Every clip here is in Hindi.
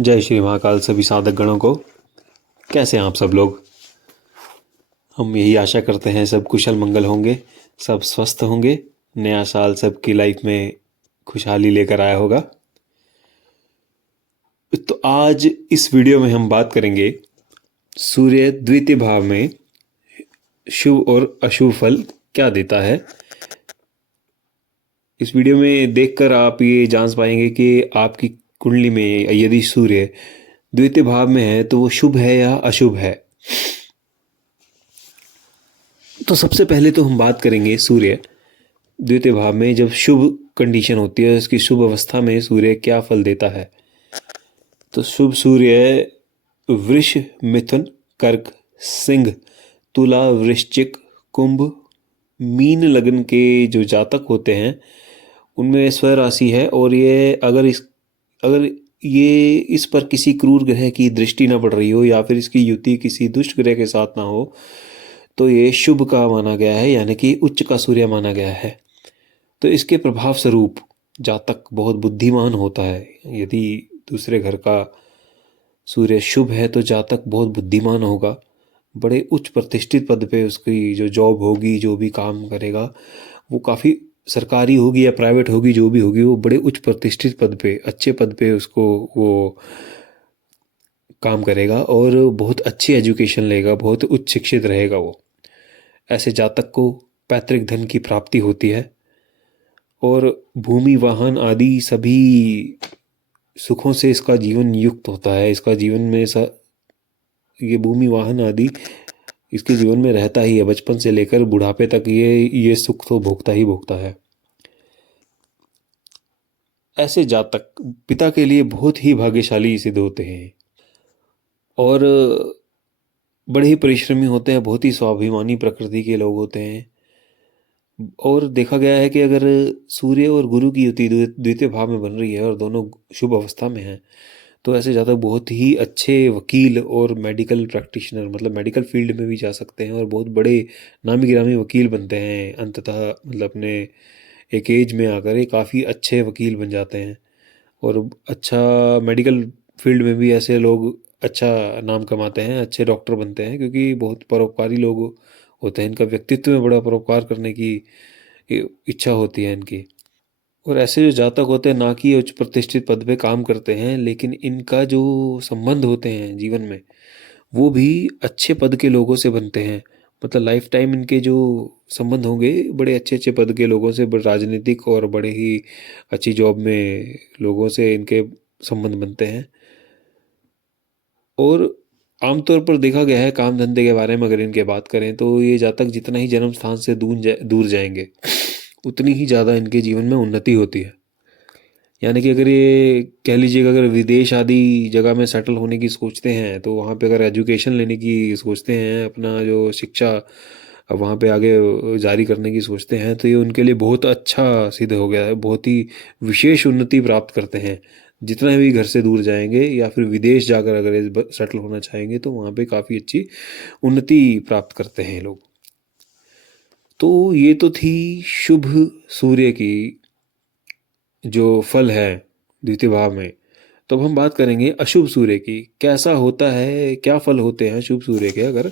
जय श्री महाकाल सभी साधक गणों को। कैसे हैं आप सब लोग? हम यही आशा करते हैं सब कुशल मंगल होंगे, सब स्वस्थ होंगे, नया साल सबकी लाइफ में खुशहाली लेकर आया होगा। तो आज इस वीडियो में हम बात करेंगे सूर्य द्वितीय भाव में शुभ और अशुभ फल क्या देता है। इस वीडियो में देखकर आप ये जान पाएंगे कि आपकी कुंडली में यदि सूर्य द्वितीय भाव में है तो वो शुभ है या अशुभ है। तो सबसे पहले तो हम बात करेंगे सूर्य द्वितीय भाव में जब शुभ कंडीशन होती है, उसकी शुभ अवस्था में सूर्य क्या फल देता है। तो शुभ सूर्य वृष, मिथुन, कर्क, सिंह, तुला, वृश्चिक, कुंभ, मीन लग्न के जो जातक होते हैं उनमें स्व राशि है। और ये अगर ये इस पर किसी क्रूर ग्रह की दृष्टि ना पड़ रही हो या फिर इसकी युति किसी दुष्ट ग्रह के साथ ना हो तो ये शुभ का माना गया है, यानी कि उच्च का सूर्य माना गया है। तो इसके प्रभाव स्वरूप जातक बहुत बुद्धिमान होता है। यदि दूसरे घर का सूर्य शुभ है तो जातक बहुत बुद्धिमान होगा, बड़े उच्च प्रतिष्ठित पद पे उसकी जो जॉब होगी, जो भी काम करेगा वो काफ़ी सरकारी होगी या प्राइवेट होगी, जो भी होगी वो बड़े उच्च प्रतिष्ठित पद पे, अच्छे पद पे उसको वो काम करेगा और बहुत अच्छी एजुकेशन लेगा, बहुत उच्च शिक्षित रहेगा वो। ऐसे जातक को पैतृक धन की प्राप्ति होती है और भूमि, वाहन आदि सभी सुखों से इसका जीवन युक्त होता है। इसका जीवन में ये भूमि, वाहन आदि इसके जीवन में रहता ही है, बचपन से लेकर बुढ़ापे तक ये सुख तो भोगता ही भोगता है। ऐसे जातक पिता के लिए बहुत ही भाग्यशाली सिद्ध होते हैं और बड़े ही परिश्रमी होते हैं, बहुत ही स्वाभिमानी प्रकृति के लोग होते हैं। और देखा गया है कि अगर सूर्य और गुरु की युति द्वितीय भाव में बन रही है और दोनों शुभ अवस्था में हैं तो ऐसे जातक बहुत ही अच्छे वकील और मेडिकल प्रैक्टिशनर, मतलब मेडिकल फील्ड में भी जा सकते हैं और बहुत बड़े नामी गिरामी वकील बनते हैं। अंततः मतलब अपने एक एज में आकर ये काफ़ी अच्छे वकील बन जाते हैं और अच्छा मेडिकल फील्ड में भी ऐसे लोग अच्छा नाम कमाते हैं, अच्छे डॉक्टर बनते हैं, क्योंकि बहुत परोपकारी लोग होते हैं। इनका व्यक्तित्व में बड़ा परोपकार करने की इच्छा होती है इनकी। और ऐसे जो जातक होते हैं ना कि उच्च प्रतिष्ठित पद पे काम करते हैं, लेकिन इनका जो संबंध होते हैं जीवन में वो भी अच्छे पद के लोगों से बनते हैं। मतलब लाइफ टाइम इनके जो संबंध होंगे बड़े अच्छे अच्छे पद के लोगों से, राजनीतिक और बड़े ही अच्छी जॉब में लोगों से इनके संबंध बनते हैं। और आमतौर पर देखा गया है काम धंधे के बारे में अगर इनके बात करें तो ये जातक जितना ही जन्म स्थान से दूर जाएंगे उतनी ही ज़्यादा इनके जीवन में उन्नति होती है। यानी कि अगर ये कह लीजिएगा अगर विदेश आदि जगह में सेटल होने की सोचते हैं तो वहाँ पे अगर एजुकेशन लेने की सोचते हैं, अपना जो शिक्षा वहाँ पे आगे जारी करने की सोचते हैं तो ये उनके लिए बहुत अच्छा सिद्ध हो गया है। बहुत ही विशेष उन्नति प्राप्त करते हैं। जितना भी घर से दूर जाएंगे या फिर विदेश जाकर अगर सेटल होना चाहेंगे तो वहाँ पे काफ़ी अच्छी उन्नति प्राप्त करते हैं लोग। तो ये तो थी शुभ सूर्य की जो फल है द्वितीय भाव में। तो अब हम बात करेंगे अशुभ सूर्य की। कैसा होता है, क्या फल होते हैं शुभ सूर्य के अगर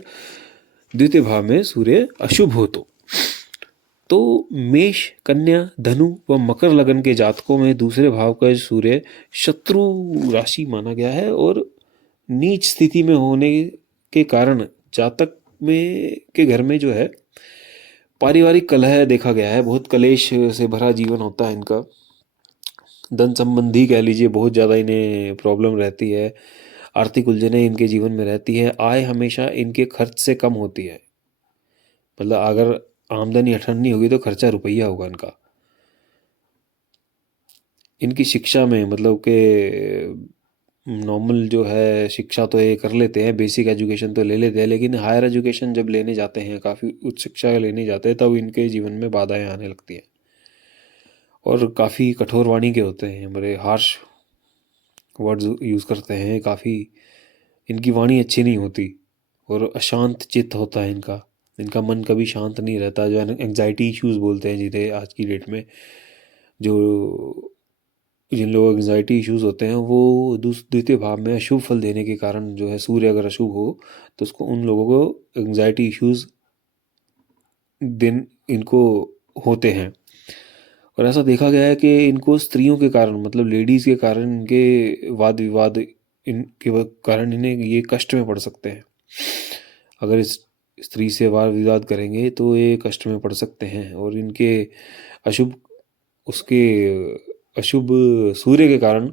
द्वितीय भाव में सूर्य अशुभ हो तो मेष, कन्या, धनु व मकर लगन के जातकों में दूसरे भाव का सूर्य शत्रु राशि माना गया है और नीच स्थिति में होने के कारण जातक में के घर में जो है पारिवारिक कलह देखा गया है। बहुत कलेश से भरा जीवन होता है इनका। धन संबंधी कह लीजिए बहुत ज़्यादा इन्हें प्रॉब्लम रहती है। आर्थिक उलझनें इनके जीवन में रहती है। आय हमेशा इनके खर्च से कम होती है। मतलब अगर आमदनी अठन्नी होगी तो खर्चा रुपया होगा इनका। इनकी शिक्षा में मतलब कि नॉर्मल जो है शिक्षा तो ये कर लेते हैं, बेसिक एजुकेशन तो ले लेते हैं, लेकिन हायर एजुकेशन जब लेने जाते हैं, काफ़ी उच्च शिक्षा लेने जाते हैं, तब इनके जीवन में बाधाएं आने लगती हैं और काफ़ी कठोर वाणी के होते हैं, बड़े हार्श वर्ड्स यूज़ करते हैं। काफ़ी इनकी वाणी अच्छी नहीं होती और अशांत चित्त होता है इनका। इनका मन कभी शांत नहीं रहता। जो एंग्जाइटी इश्यूज़ बोलते हैं जिन्हें आज की डेट में, जो जिन लोगों को एंग्जाइटी इश्यूज होते हैं वो द्वितीय भाव में अशुभ फल देने के कारण जो है सूर्य अगर अशुभ हो तो उसको उन लोगों को एंग्जाइटी इश्यूज दिन इनको होते हैं। और ऐसा देखा गया है कि इनको स्त्रियों के कारण मतलब लेडीज़ के कारण इनके वाद विवाद इनके कारण इन्हें ये कष्ट में पड़ सकते हैं। अगर इस स्त्री से वाद विवाद करेंगे तो ये कष्ट में पड़ सकते हैं। और इनके अशुभ उसके अशुभ सूर्य के कारण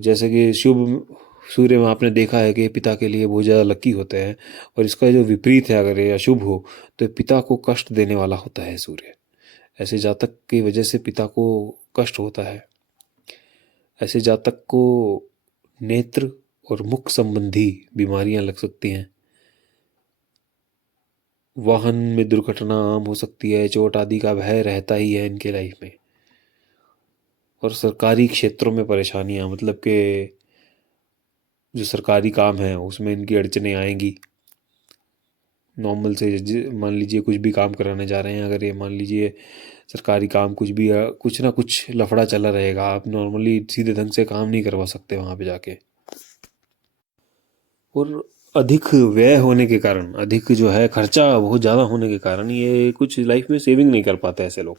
जैसे कि शुभ सूर्य में आपने देखा है कि पिता के लिए बहुत ज़्यादा लकी होते हैं, और इसका जो विपरीत है अगर ये अशुभ हो तो पिता को कष्ट देने वाला होता है सूर्य। ऐसे जातक की वजह से पिता को कष्ट होता है। ऐसे जातक को नेत्र और मुख संबंधी बीमारियां लग सकती हैं। वाहन में दुर्घटना आम हो सकती है, चोट आदि का भय रहता ही है इनके लाइफ में। और सरकारी क्षेत्रों में परेशानियां मतलब कि जो सरकारी काम है उसमें इनकी अड़चने आएंगी। नॉर्मल से मान लीजिए कुछ भी काम कराने जा रहे हैं, अगर ये मान लीजिए सरकारी काम कुछ भी कुछ ना कुछ लफड़ा चला रहेगा, आप नॉर्मली सीधे ढंग से काम नहीं करवा सकते वहाँ पे जाके। और अधिक व्यय होने के कारण, अधिक जो है खर्चा बहुत ज़्यादा होने के कारण ये कुछ लाइफ में सेविंग नहीं कर पाते ऐसे लोग।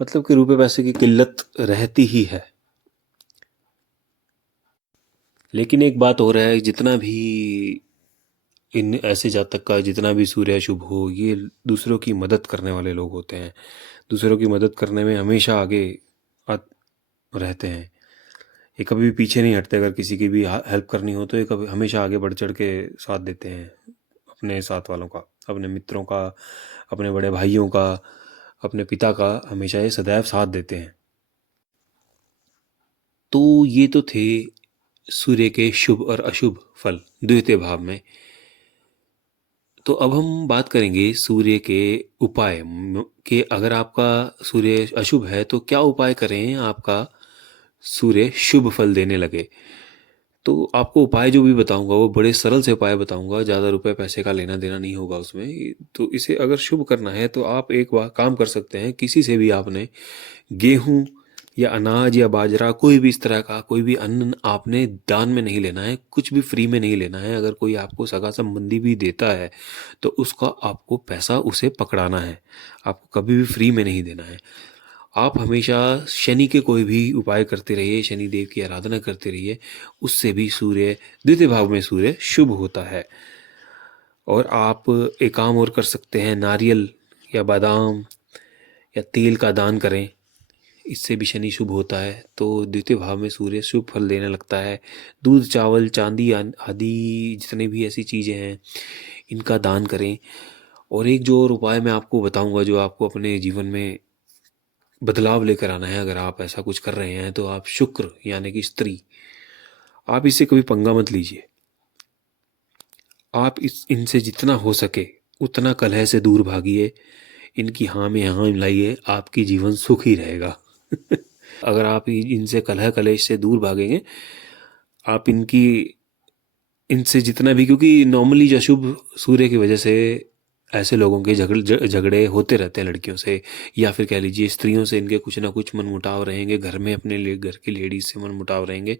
मतलब कि रुपए पैसे की किल्लत रहती ही है। लेकिन एक बात हो रहा है, जितना भी इन ऐसे जातक का जितना भी सूर्य शुभ हो, ये दूसरों की मदद करने वाले लोग होते हैं। दूसरों की मदद करने में हमेशा आगे रहते हैं। ये कभी भी पीछे नहीं हटते। अगर किसी की भी हेल्प करनी हो तो ये कभी हमेशा आगे बढ़ चढ़ के साथ देते हैं अपने साथ वालों का, अपने मित्रों का, अपने बड़े भाइयों का, अपने पिता का हमेशा ये सदैव साथ देते हैं। तो ये तो थे सूर्य के शुभ और अशुभ फल द्वितीय भाव में। तो अब हम बात करेंगे सूर्य के उपाय कि अगर आपका सूर्य अशुभ है तो क्या उपाय करें आपका सूर्य शुभ फल देने लगे। तो आपको उपाय जो भी बताऊंगा वो बड़े सरल से उपाय बताऊंगा, ज़्यादा रुपए पैसे का लेना देना नहीं होगा उसमें। तो इसे अगर शुभ करना है तो आप एक बार काम कर सकते हैं, किसी से भी आपने गेहूं या अनाज या बाजरा कोई भी इस तरह का कोई भी अन्न आपने दान में नहीं लेना है, कुछ भी फ्री में नहीं लेना है। अगर कोई आपको सगा संबंधी भी देता है तो उसका आपको पैसा उसे पकड़ाना है, आपको कभी भी फ्री में नहीं देना है। आप हमेशा शनि के कोई भी उपाय करते रहिए, शनि देव की आराधना करते रहिए, उससे भी सूर्य द्वितीय भाव में सूर्य शुभ होता है। और आप एक काम और कर सकते हैं, नारियल या बादाम या तेल का दान करें, इससे भी शनि शुभ होता है। तो द्वितीय भाव में सूर्य शुभ फल देने लगता है। दूध चावल चांदी आदि जितने भी ऐसी चीज़ें हैं इनका दान करें। और एक जो और उपाय मैं आपको बताऊंगा जो आपको अपने जीवन में बदलाव लेकर आना है, अगर आप ऐसा कुछ कर रहे हैं तो आप शुक्र यानी कि स्त्री, आप इससे कभी पंगा मत लीजिए। आप इनसे जितना हो सके उतना कलह से दूर भागिए, इनकी हाँ में हाँ मिलाइए, आपकी जीवन सुखी रहेगा। अगर आप इनसे कलह कलेश से दूर भागेंगे, आप इनसे जितना भी, क्योंकि नॉर्मली जो अशुभ सूर्य की वजह से ऐसे लोगों के झगड़े होते रहते हैं लड़कियों से, या फिर कह लीजिए स्त्रियों से इनके कुछ ना कुछ मनमुटाव रहेंगे, घर में अपने लिए घर की लेडीज से मनमुटाव रहेंगे।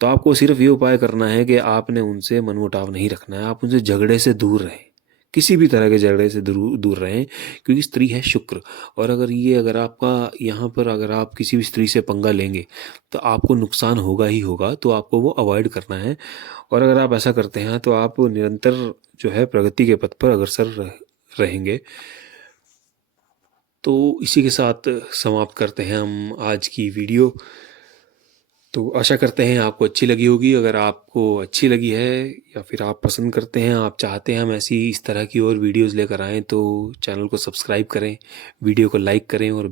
तो आपको सिर्फ ये उपाय करना है कि आपने उनसे मनमुटाव नहीं रखना है, आप उनसे झगड़े से दूर रहें, किसी भी तरह के झगड़े से दूर रहें, क्योंकि स्त्री है शुक्र। और अगर आपका यहाँ पर अगर आप किसी भी स्त्री से पंगा लेंगे तो आपको नुकसान होगा ही होगा, तो आपको वो अवॉइड करना है। और अगर आप ऐसा करते हैं तो आप निरंतर जो है प्रगति के पथ पर अग्रसर रहेंगे। तो इसी के साथ समाप्त करते हैं हम आज की वीडियो। तो आशा करते हैं आपको अच्छी लगी होगी। अगर आपको अच्छी लगी है या फिर आप पसंद करते हैं, आप चाहते हैं हम ऐसी इस तरह की और वीडियोस लेकर आएँ, तो चैनल को सब्सक्राइब करें, वीडियो को लाइक करें और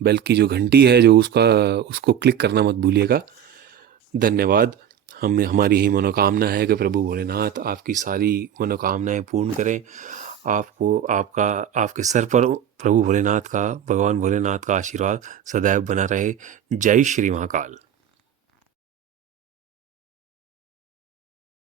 बेल की जो घंटी है जो उसको क्लिक करना मत भूलिएगा। धन्यवाद। हमारी यही मनोकामना है कि प्रभु भोलेनाथ आपकी सारी मनोकामनाएं पूर्ण करें। आपके सर पर प्रभु भोलेनाथ का, भगवान भोलेनाथ का आशीर्वाद सदैव बना रहे। जय श्री महाकाल।